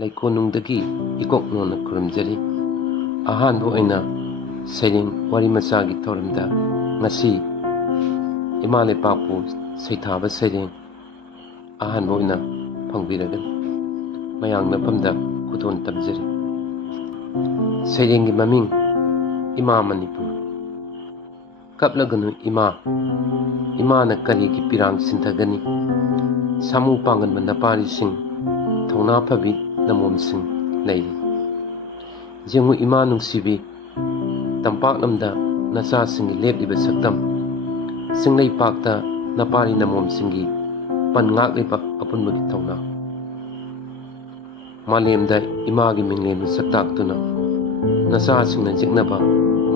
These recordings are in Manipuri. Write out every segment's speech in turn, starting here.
Leikolnungdagee ꯏꯀꯣꯛꯅꯣꯅ ꯈꯨꯔꯨꯝꯖꯔꯤ꯫ ꯑꯍꯥꯟꯕ ꯑꯣꯏꯅ ꯁꯩꯔꯦꯡ ꯋꯥꯔꯤ ꯃꯆꯥꯒꯤ ꯊꯧꯔꯝꯗ ꯉꯁꯤ ꯏꯃꯥ ꯂꯩꯄꯥꯛꯄꯨ ꯁꯩꯊꯥꯕ ꯁꯩꯔꯦꯡ ꯑꯍꯥꯟꯕ ꯑꯣꯏꯅ ꯐꯪꯕꯤꯔꯒꯅꯤ꯫ ꯃꯌꯥꯝ ꯃꯐꯝꯗ ꯈꯨꯗꯣꯜ ꯇꯝꯖꯔꯤ꯫ ꯁꯩꯔꯦꯡꯒꯤ ꯃꯃꯤꯡ ꯏꯃꯥ ꯃꯅꯤꯄꯨꯔ꯫ ꯀꯞꯂꯒꯅꯨ ꯏꯃꯥ, ꯏꯃꯥꯅ ꯀꯔꯤꯒꯤ ꯄꯤꯔꯥꯡ ꯁꯤꯟꯊꯒꯅꯤ? ꯁꯥꯃꯨ ꯄꯥꯡꯒꯟꯕ ꯅꯄꯥꯔꯤꯁꯤꯡ, ꯊꯧꯅꯥ ꯐꯕꯤ ꯅꯃꯣꯝꯁꯤꯡ ꯂꯩꯔꯤ꯫ ꯌꯦꯡꯉꯨ ꯏꯃꯥ ꯅꯨꯡꯁꯤꯕꯤ, ꯇꯝꯄꯥꯛꯂꯝꯗ ꯅꯆꯥꯁꯤꯡꯒꯤ ꯂꯦꯞꯂꯤꯕ ꯁꯛꯇꯝ, ꯆꯤꯡꯂꯩꯄꯥꯛꯇ ꯅꯄꯥꯔꯤ ꯅꯃꯣꯝꯁꯤꯡꯒꯤ ꯄꯟ ꯉꯥꯛꯂꯤꯕ ꯑꯄꯨꯟꯕꯒꯤ ꯊꯧꯅꯥ꯫ ꯃꯥꯂꯦꯝꯗ ꯏꯃꯥꯒꯤ ꯃꯤꯡꯂꯦꯟꯕꯨ ꯁꯛꯇꯥꯛꯇꯨꯅ ꯅꯆꯥꯁꯤꯡꯅ ꯌꯦꯛꯅꯕ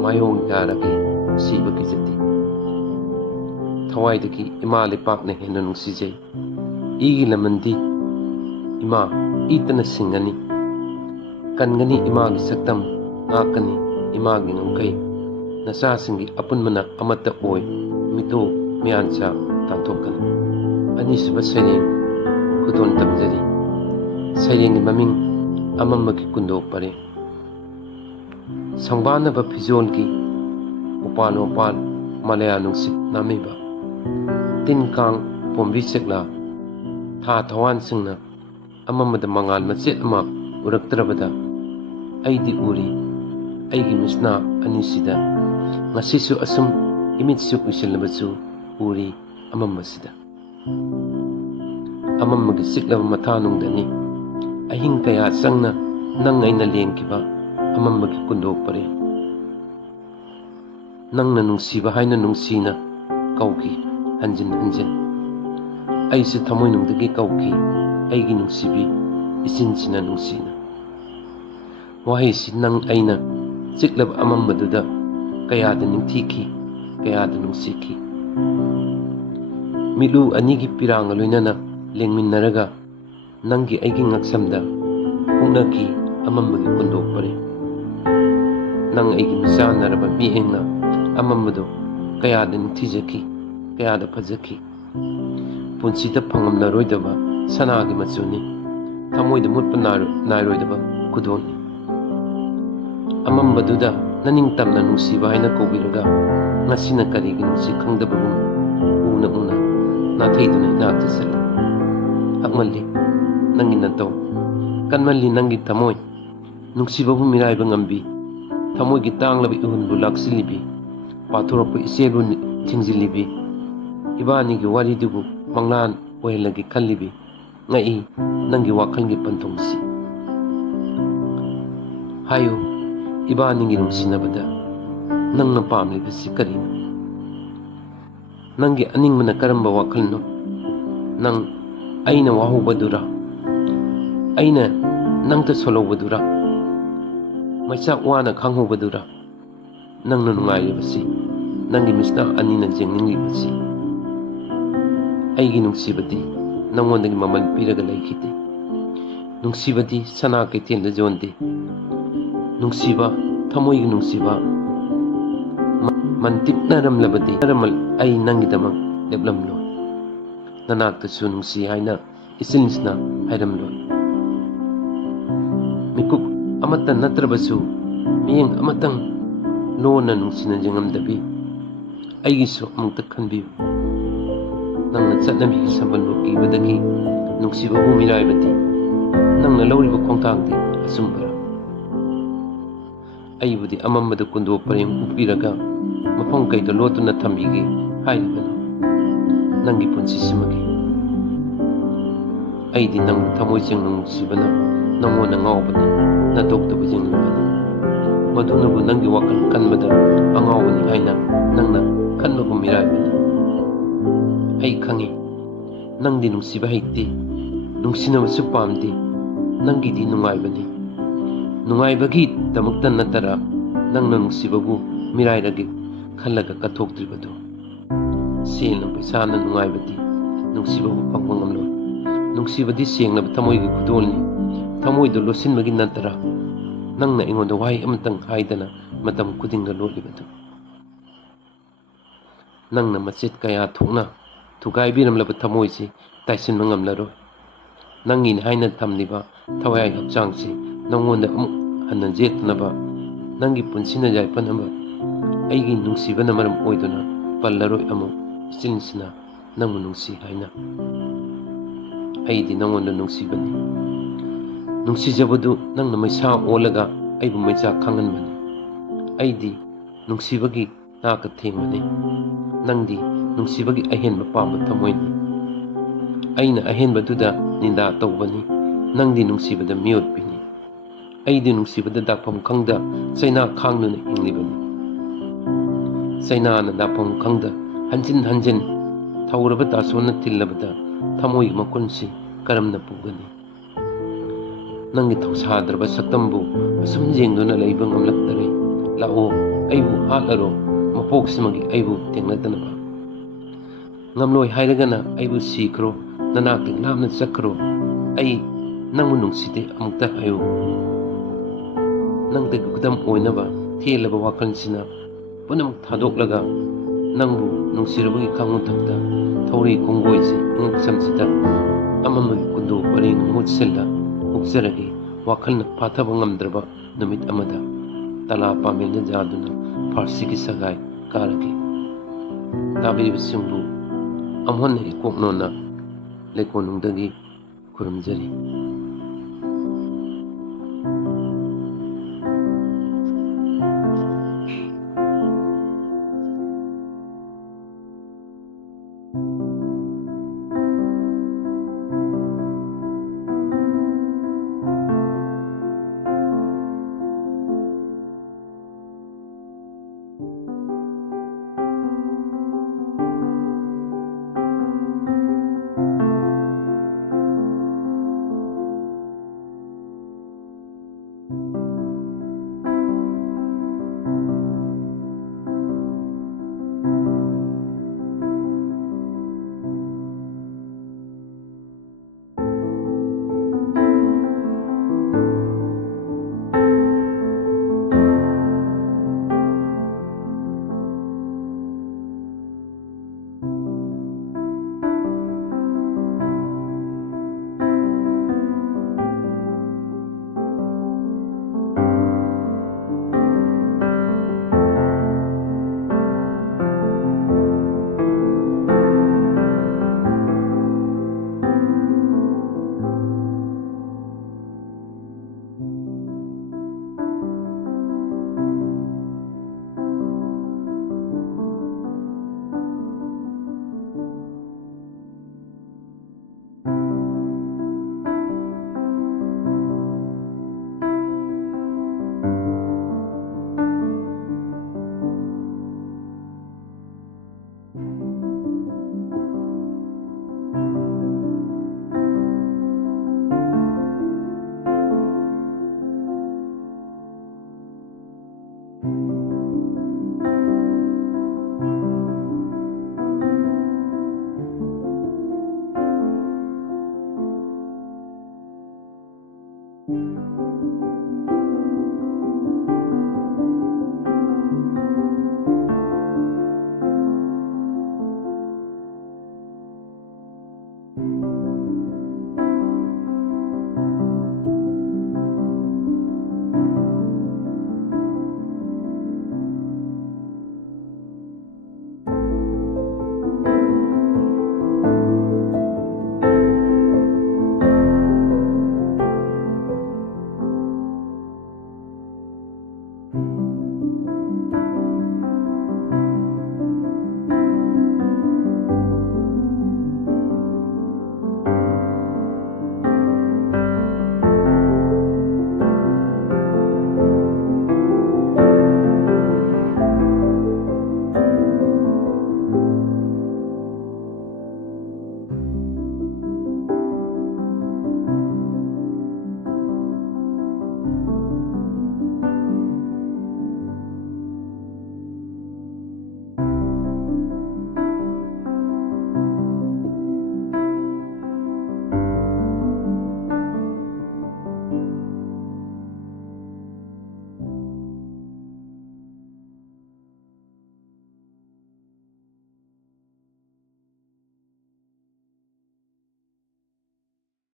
ꯃꯥꯌꯣꯡ ꯌꯥꯔꯒꯦ ꯁꯤꯕ ꯀꯤꯖꯗꯦ꯫ ꯊꯋꯥꯏꯗꯒꯤ ꯏꯃꯥ ꯂꯩꯄꯥꯛꯅ ꯍꯦꯟꯅ ꯅꯨꯡꯁꯤꯖꯩ꯫ ꯏꯒꯤ ꯂꯃꯟꯗꯤ ꯏꯃꯥ ꯏꯇꯅ ꯁꯤꯡꯒꯅꯤ, ꯀꯟꯒꯅꯤ ꯏꯃꯥꯒꯤ ꯁꯛꯇꯝ, ꯉꯥꯛꯀꯅꯤ ꯏꯃꯥꯒꯤ ꯉꯝꯈꯩ꯫ ꯅꯆꯥꯁꯤꯡꯒꯤ ꯑꯄꯨꯟꯕꯅ ꯑꯃꯠꯇ ꯑꯣꯏ, ꯃꯤꯇꯣ ꯃꯤꯌꯥꯟꯆꯥ ꯇꯥꯟꯊꯣꯛꯀꯅꯤ꯫ ꯑꯅꯤꯁꯨꯕ ꯁꯩꯔꯦꯡ ꯈꯨꯗꯣꯜ ꯇꯝꯖꯔꯤ꯫ ꯁꯩꯔꯦꯡꯒꯤ ꯃꯃꯤꯡ ꯑꯃꯝꯕꯒꯤ ꯀꯨꯟꯗꯣ ꯄꯔꯦꯡ꯫ ꯁꯪꯕꯥꯟꯅꯕ ꯐꯤꯖꯣꯜꯒꯤ ꯎꯄꯥꯜ ꯋꯥꯄꯥꯜ ꯃꯂꯌꯥ ꯅꯨꯡꯁꯤꯠ ꯅꯥꯝꯃꯩꯕ, ꯇꯤꯟ ꯀꯥꯡ ꯄꯣꯝꯕꯤ ꯆꯦꯛꯂꯥ, ꯊꯥ ꯊꯋꯥꯟꯁꯤꯡꯅ ꯑꯃꯝꯕꯗ ꯃꯉꯥꯜ ꯃꯆꯦꯠ ꯑꯃ ꯎꯔꯛꯇ꯭ꯔꯕꯗ ꯑꯩꯗꯤ ꯎꯔꯤ ꯑꯩꯒꯤ ꯃꯤꯠꯁꯅꯥ ꯑꯅꯤꯁꯤꯗ, ꯉꯁꯤꯁꯨ ꯑꯁꯨꯝ ꯏꯃꯤꯠꯁꯨ ꯎꯏꯁꯤꯜꯂꯕꯁꯨ ꯎꯔꯤ ꯑꯃꯝꯕꯁꯤꯗ꯫ ꯑꯃꯝꯕꯒꯤ ꯆꯤꯛꯂꯕ ꯃꯊꯥꯅꯨꯡꯗꯅꯤ ꯑꯍꯤꯡ ꯀꯌꯥ ꯆꯪꯅ ꯅꯪ ꯑꯩꯅ ꯂꯦꯡꯈꯤꯕ ꯑꯃꯝꯕꯒꯤ ꯀꯨꯟꯗꯣ ꯄꯔꯦꯡ꯫ ꯅꯪꯅ ꯅꯨꯡꯁꯤꯕ ꯍꯥꯏꯅ ꯅꯨꯡꯁꯤꯅ ꯀꯧꯈꯤ ꯍꯟꯖꯤꯟ ꯍꯟꯖꯤꯟ, ꯑꯩꯁꯨ ꯊꯃꯣꯏꯅꯨꯡꯗꯒꯤ ꯀꯧꯈꯤ ꯑꯩꯒꯤ ꯅꯨꯡꯁꯤꯕꯤ ꯏꯆꯤꯟꯁꯤꯅ ꯅꯨꯡꯁꯤꯅ꯫ ꯋꯥꯍꯩꯁꯤ ꯅꯪ ꯑꯩꯅ ꯆꯤꯛꯂꯕ ꯑꯃꯝꯕꯗꯨꯗ ꯀꯌꯥꯗ ꯅꯤꯡꯊꯤꯈꯤ, ꯀꯌꯥꯗ ꯅꯨꯡꯁꯤꯈꯤ꯫ ꯃꯤꯠꯂꯨ ꯑꯅꯤꯒꯤ ꯄꯤꯔꯥꯡꯒ ꯂꯣꯏꯅꯅ ꯂꯦꯡꯃꯤꯟꯅꯔꯒ ꯅꯪꯒꯤ ꯑꯩꯒꯤ ꯉꯛꯁꯝꯗ ꯍꯨꯛꯅꯈꯤ ꯑꯃꯝꯕꯒꯤ ꯀꯨꯟꯗꯣ ꯄꯔꯦꯡ꯫ ꯅꯪ ꯑꯩꯒꯤ ꯃꯤꯆꯥꯟꯅꯔꯕ ꯃꯤꯠꯌꯦꯡꯅ ꯑꯃꯝꯕꯗꯨ ꯀꯌꯥꯗ ꯅꯤꯡꯊꯤꯖꯈꯤ, ꯀꯌꯥꯗ ꯐꯖꯈꯤ꯫ ꯄꯨꯟꯁꯤꯗ ꯐꯪꯉꯝꯂꯔꯣꯏꯗꯕ ꯁꯅꯥꯒꯤ ꯃꯆꯨꯅꯤ, ꯊꯃꯣꯏꯗ ꯃꯨꯠꯄ ꯅꯥꯏꯔꯣꯏꯗꯕ ꯈꯨꯗꯣꯜꯅꯤ꯫ ꯑꯃꯝꯕꯗꯨꯗ ꯅꯅꯤꯡꯇꯝꯅ ꯅꯨꯡꯁꯤꯕ ꯍꯥꯏꯅ ꯀꯧꯕꯤꯔꯒ ꯉꯁꯤꯅ ꯀꯔꯤꯒꯤ ꯅꯨꯡꯁꯤ ꯈꯪꯗꯕꯒꯨꯝ ꯎꯅ ꯎꯅ ꯅꯥꯊꯩꯗꯨꯅ ꯏꯅꯥꯛꯇ ꯆꯠꯂꯤ꯫ ꯍꯛꯃꯜꯂꯤ ꯅꯪꯒꯤ ꯅꯇꯧ, ꯀꯟꯃꯜꯂꯤ ꯅꯪꯒꯤ ꯊꯃꯣꯏ, ꯅꯨꯡꯁꯤꯕꯕꯨ ꯃꯤꯔꯥꯏꯕ ꯉꯝꯕꯤ, ꯊꯃꯣꯏꯒꯤ ꯇꯥꯡꯂꯕ ꯏꯍꯨꯜꯕꯨ ꯂꯥꯛꯁꯤꯜꯂꯤꯕꯤ, ꯄꯥꯊꯣꯔꯛꯄ ꯏꯆꯦꯜꯕꯨ ꯊꯤꯡꯖꯤꯜꯂꯤꯕꯤ, ꯏꯕꯥꯅꯤꯒꯤ ꯋꯥꯔꯤꯗꯨꯕꯨ ꯃꯪꯂꯥꯟ ꯑꯣꯏꯍꯜꯂꯒꯦ ꯈꯜꯂꯤꯕꯤ, ꯉꯛꯏ ꯅꯪꯒꯤ ꯋꯥꯈꯜꯒꯤ ꯄꯟꯊꯨꯡꯁꯤ꯫ ꯍꯥꯏꯌꯨ ꯏꯕꯥꯅꯤꯒꯤ ꯅꯨꯡꯁꯤꯅꯕꯗ ꯅꯪꯅ ꯄꯥꯝꯂꯤꯕꯁꯤ ꯀꯔꯤꯅꯣ? ꯅꯪꯒꯤ ꯑꯅꯤꯡꯕꯅ ꯀꯔꯝꯕ ꯋꯥꯈꯜꯅꯣ? ꯅꯪ ꯑꯩꯅ ꯋꯥꯍꯧꯕꯗꯨꯔꯥ? ꯑꯩꯅ ꯅꯪꯇ ꯁꯣꯜꯍꯧꯕꯗꯨꯔꯥ? ꯃꯩꯆꯥꯛ ꯋꯥꯅ ꯈꯥꯡꯍꯧꯕꯗꯨꯔꯥ? ꯅꯪꯅ ꯅꯨꯡꯉꯥꯏꯔꯤꯕꯁꯤ, ꯅꯪꯒꯤ ꯃꯤꯠꯁꯅꯥ ꯑꯅꯤꯅ ꯌꯦꯡꯅꯤꯡꯂꯤꯕꯁꯤ? ꯑꯩꯒꯤ ꯅꯨꯡꯁꯤꯕꯗꯤ ꯅꯪꯉꯣꯟꯗꯒꯤ ꯃꯃꯜ ꯄꯤꯔꯒ ꯂꯩꯈꯤꯗꯦ꯫ ꯅꯨꯡꯁꯤꯕꯗꯤ ꯁꯅꯥ ꯀꯩꯊꯦꯜꯗ ꯌꯣꯟꯗꯦ꯫ ꯅꯨꯡꯁꯤꯕ, ꯊꯃꯣꯏꯒꯤ ꯅꯨꯡꯁꯤꯕ ꯃꯟꯇꯤꯛꯅꯔꯝꯂꯕꯗꯤ ꯑꯩ ꯅꯪꯒꯤꯗꯃꯛ ꯂꯦꯞꯂꯝꯂꯣꯏ, ꯅꯅꯥꯛꯇꯁꯨ ꯅꯨꯡꯁꯤ ꯍꯥꯏꯅ ꯏꯆꯤꯟꯁꯤꯅ ꯍꯥꯏꯔꯝꯂꯣꯏ꯫ ꯃꯤꯀꯨꯞ ꯑꯃꯠꯇ ꯅꯠꯇ꯭ꯔꯕꯁꯨ ꯃꯤꯠꯌꯦꯡ ꯑꯃꯇꯪ ꯂꯣꯟꯅ ꯅꯨꯡꯁꯤꯅ ꯌꯦꯡꯉꯝꯗꯕꯤ ꯑꯩꯒꯤꯁꯨ ꯑꯃꯨꯛꯇ ꯈꯟꯕꯤꯌꯨ꯫ ꯅꯪꯅ ꯆꯠꯅꯕꯤꯒꯤ ꯁꯝꯕꯜꯕꯨ ꯀꯤꯕꯗꯒꯤ ꯅꯨꯡꯁꯤꯕꯕꯨ ꯃꯤꯔꯥꯏꯕꯗꯤ ꯅꯪꯅ ꯂꯧꯔꯤꯕ ꯈꯣꯡꯊꯥꯡꯗꯤ ꯑꯆꯨꯝꯕꯔꯥ? ꯑꯩꯕꯨꯗꯤ ꯑꯃꯝꯕꯗ ꯀꯨꯟꯗꯣ ꯄꯔꯦꯡ ꯍꯨꯛꯄꯤꯔꯒ ꯃꯐꯝ ꯀꯩꯗ ꯂꯣꯠꯇꯨꯅ ꯊꯝꯕꯤꯒꯦ ꯍꯥꯏꯔꯤꯕꯅꯣ ꯅꯪꯒꯤ ꯄꯨꯟꯁꯤꯁꯤꯃꯒꯤ? ꯑꯩꯗꯤ ꯅꯪ ꯊꯃꯣꯏ ꯁꯦꯡꯅ ꯅꯨꯡꯁꯤꯕꯅ ꯅꯪꯉꯣꯟꯗ ꯉꯥꯎꯕꯅꯤ, ꯅꯇꯣꯛꯇꯕ ꯌꯦꯡꯅꯤꯡꯕꯅꯤ, ꯃꯗꯨꯅꯕꯨ ꯅꯪꯒꯤ ꯋꯥꯈꯜ ꯀꯟꯕꯗ ꯑꯉꯥꯎꯕꯅꯤ ꯍꯥꯏꯅ ꯅꯪꯅ ꯈꯟꯕꯕꯨ ꯃꯤꯔꯥꯏꯕꯅꯤ꯫ ꯑꯩ ꯈꯪꯏ ꯅꯪꯗꯤ ꯅꯨꯡꯁꯤꯕ ꯍꯩꯇꯦ, ꯅꯨꯡꯁꯤꯅꯕꯁꯨ ꯄꯥꯝꯗꯦ, ꯅꯪꯒꯤꯗꯤ ꯅꯨꯡꯉꯥꯏꯕꯅꯤ꯫ ꯅꯨꯡꯉꯥꯏꯕꯒꯤꯗꯃꯛꯇ ꯅꯠꯇꯔꯥ ꯅꯪꯅ ꯅꯨꯡꯁꯤꯕꯕꯨ ꯃꯤꯔꯥꯏꯔꯒꯦ ꯈꯜꯂꯒ ꯀꯠꯊꯣꯛꯇ꯭ꯔꯤꯕꯗꯨ? ꯁꯦꯜꯅ ꯄꯩꯁꯥꯅ ꯅꯨꯡꯉꯥꯏꯕꯗꯤ ꯅꯨꯡꯁꯤꯕꯕꯨ ꯐꯪꯕ ꯉꯝꯂꯣꯏ꯫ ꯅꯨꯡꯁꯤꯕꯗꯤ ꯁꯦꯡꯂꯕ ꯊꯃꯣꯏꯒꯤ ꯈꯨꯗꯣꯜꯅꯤ, ꯊꯃꯣꯏꯗꯨ ꯂꯣꯠꯁꯤꯟꯕꯒꯤ ꯅꯠꯇꯔꯥ ꯅꯪꯅ ꯑꯩꯉꯣꯟꯗ ꯋꯥꯍꯩ ꯑꯃꯇꯪ ꯍꯥꯏꯗꯅ ꯃꯇꯝ ꯈꯨꯗꯤꯡꯗ ꯂꯣꯠꯂꯤꯕꯗꯨ? ꯅꯪꯅ ꯃꯆꯦꯠ ꯀꯌꯥ ꯊꯣꯛꯅ ꯊꯨꯒꯥꯏꯕꯤꯔꯝꯂꯕ ꯊꯃꯣꯏꯁꯤ ꯇꯥꯏꯁꯤꯟꯕ ꯉꯝꯂꯔꯣꯏ꯫ ꯅꯪꯒꯤꯅꯤ ꯍꯥꯏꯅ ꯊꯝꯂꯤꯕ ꯊꯋꯥꯏ ꯍꯛꯆꯥꯡꯁꯤ ꯅꯪꯉꯣꯟꯗ ꯑꯃꯨꯛ ꯍꯟꯅ ꯌꯦꯛꯇꯅꯕ, ꯅꯪꯒꯤ ꯄꯨꯟꯁꯤꯅ ꯌꯥꯏꯐꯅꯕ ꯑꯩꯒꯤ ꯅꯨꯡꯁꯤꯕꯅ ꯃꯔꯝ ꯑꯣꯏꯗꯨꯅ ꯄꯜꯂꯔꯣꯏ ꯑꯃꯨꯛ ꯏꯆꯤꯟꯁꯤꯅ ꯅꯪꯕꯨ ꯅꯨꯡꯁꯤ ꯍꯥꯏꯅ꯫ ꯑꯩꯗꯤ ꯅꯪꯉꯣꯟꯗ ꯅꯨꯡꯁꯤꯕꯅꯤ, ꯅꯨꯡꯁꯤꯖꯕꯗꯨ ꯅꯪꯅ ꯃꯩꯁꯥ ꯑꯣꯜꯂꯒ ꯑꯩꯕꯨ ꯃꯩꯆꯥꯛ ꯈꯥꯡꯍꯟꯕꯅꯤ꯫ ꯑꯩꯗꯤ ꯅꯨꯡꯁꯤꯕꯒꯤ ꯅꯥꯛꯇ ꯊꯦꯡꯕꯅꯤ, ꯅꯪꯗꯤ ꯅꯨꯡꯁꯤꯕꯒꯤ ꯑꯍꯦꯟꯕ ꯄꯥꯝꯕ ꯊꯃꯣꯏꯅꯤ꯫ ꯑꯩꯅ ꯑꯍꯦꯟꯕꯗꯨꯗ ꯅꯤꯟꯗꯥ ꯇꯧꯕꯅꯤ, ꯅꯪꯗꯤ ꯅꯨꯡꯁꯤꯕꯗ ꯃꯤꯑꯣꯠꯄꯤꯅꯤ꯫ ꯑꯩꯗꯤ ꯅꯨꯡꯁꯤꯕꯗ ꯗꯥꯛꯐꯝ ꯈꯪꯗ ꯆꯩꯅꯥ ꯈꯥꯡꯗꯨꯅ ꯍꯤꯡꯂꯤꯕꯅꯤ꯫ ꯆꯩꯅꯥꯅ ꯗꯥꯛꯐꯝ ꯈꯪꯗ ꯍꯟꯖꯤꯟ ꯍꯟꯖꯤꯟ ꯊꯧꯔꯕ ꯗꯥꯁꯣꯟꯅ ꯊꯤꯜꯂꯕꯗ ꯊꯃꯣꯏꯒꯤ ꯃꯀꯨꯟꯁꯤ ꯀꯔꯝꯅ ꯄꯨꯒꯅꯤ? ꯅꯪꯒꯤ ꯊꯧꯁꯥꯗ꯭ꯔꯕ ꯁꯛꯇꯝꯕꯨ ꯑꯁꯨꯝ ꯌꯦꯡꯗꯨꯅ ꯂꯩꯕ ꯉꯝꯂꯛꯇꯔꯦ꯫ ꯂꯥꯛꯑꯣ, ꯑꯩꯕꯨ ꯍꯥꯠꯂꯔꯣ, ꯃꯄꯣꯛꯁꯤꯃꯒꯤ ꯑꯩꯕꯨ ꯊꯦꯡꯅꯗꯅꯕ꯫ ꯉꯝꯂꯣꯏ ꯍꯥꯏꯔꯒꯅ ꯑꯩꯕꯨ ꯁꯤꯈ꯭ꯔꯣ, ꯅꯅꯥꯛꯇ ꯂꯥꯞꯅ ꯆꯠꯈ꯭ꯔꯣ꯫ ꯑꯩ ꯅꯪꯕꯨ ꯅꯨꯡꯁꯤꯗꯦ ꯑꯃꯨꯛꯇ ꯍꯥꯏꯌꯨ꯫ ꯅꯪꯗꯒꯤ ꯈꯨꯗꯝ ꯑꯣꯏꯅꯕ ꯊꯦꯜꯂꯕ ꯋꯥꯈꯜꯁꯤꯅ ꯄꯨꯝꯅꯃꯛ ꯊꯥꯗꯣꯛꯂꯒ ꯅꯪꯕꯨ ꯅꯨꯡꯁꯤꯔꯕꯒꯤ ꯈꯥꯡꯃꯊꯛꯇ ꯊꯧꯔꯤ ꯈꯣꯡꯒꯣꯏꯁꯤ ꯏꯉꯛꯁꯝꯁꯤꯗ ꯑꯃꯝꯕꯒꯤ ꯀꯨꯟꯗꯣ ꯄꯔꯦꯡ ꯃꯍꯨꯠ ꯁꯤꯜꯂ ꯍꯨꯛꯆꯔꯒꯦ꯫ ꯋꯥꯈꯜꯅ ꯐꯥꯊꯕ ꯉꯝꯗ꯭ꯔꯕ ꯅꯨꯃꯤꯠ ꯑꯃꯗ ꯇꯂꯥ ꯄꯥꯃꯦꯟꯗ ꯌꯥꯗꯨꯅ ꯐꯥꯔꯁꯤꯒꯤ ꯁꯒꯥꯏ ꯀꯥꯔꯒꯦ꯫ ꯇꯥꯕꯤꯔꯤꯕꯁꯤꯡꯕꯨ ꯑꯃꯨꯛ ꯍꯟꯅ ꯏꯀꯣꯛꯅꯣꯅ ꯂꯩꯀꯣꯜꯅꯨꯡꯗꯒꯤ ꯈꯨꯔꯨꯝꯖꯔꯤ꯫